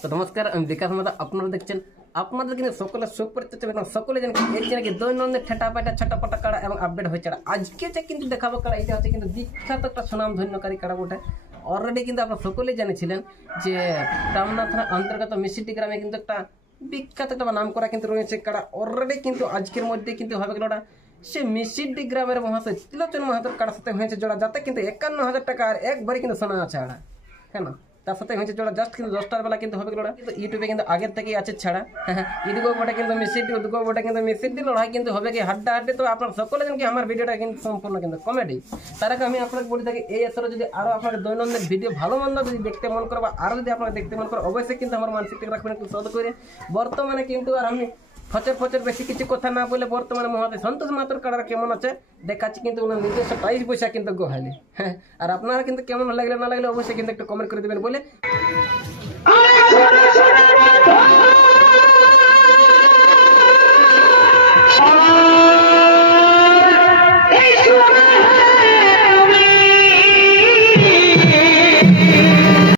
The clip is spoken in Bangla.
তো নমস্কার, আমি বিকাশ মাতা। আপনারা দেখছেন আপনাদের কিন্তু সকলের শোক পরিচর্যা এবং সকলে যেন এই চ্যানেলকে দৈনন্দিন ঠেটা পাটা ছটা পাটা কাড়া এবং আপডেট হয়ে ছাড়া আজকে যে কিন্তু দেখাবো কাড়া, এটা হচ্ছে কিন্তু বিখ্যাত একটা সুনাম ধন্যকারী কাড়া বটে। অলরেডি কিন্তু আপনারা সকলেই জানিয়েছিলেন যে টামনা থানা অন্তর্গত মিষ্টি গ্রামে কিন্তু একটা বিখ্যাত একটা নাম করা কিন্তু রয়েছে কাড়া। অলরেডি কিন্তু আজকের মধ্যে কিন্তু হবে গেল সে মিষ্টি গ্রামের মহাশয় ত্রিলোচন মাহাতোর কাড়ার সাথে হয়েছে জোড়া, যাতে কিন্তু 51,000 টাকা আর একবারই কিন্তু শোনা আছে আড়া। হ্যাঁ না, তার সাথে হয়েছে জোড়া জাস্ট কিন্তু 10টার বেলা কিন্তু হবে গেল। কিন্তু ইউটিউবে কিন্তু আগের থেকেই আছে ছাড়া। হ্যাঁ, এদিকেও বটে কিন্তু মিষ্টি, ওদিকেও বটে কিন্তু মিষ্টি লড়াই কিন্তু হবে কি হাড্ডা হাড্ডি। তো আপনার সকলে যেন কি আমার ভিডিওটা কিন্তু সম্পূর্ণ কিন্তু কমেডি। তার আগে আমি আপনাকে বলে থাকি, এই আসলে যদি আরও আপনাকে দৈনন্দিন ভিডিও ভালো মন্দ যদি দেখতে মন করে বা আরও যদি আপনাকে দেখতে মন করে, অবশ্যই কিন্তু আমার মানসিক রাখবেন একটু সদ করে। বর্তমানে কিন্তু আর আমি ফচর বেশি কিছু কথা না বলে বর্তমানে মহাদেব সন্তোষ মাতর কাড়ার কেমন আছে দেখাচ্ছি, কিন্তু ওনার নিজস্ব প্রাইস পয়সা কিন্তু গোহালি। হ্যাঁ, আর আপনারা কিন্তু কেমন লাগলে না লাগলে অবশ্যই কিন্তু একটু কমেন্ট করে দেবেন বলে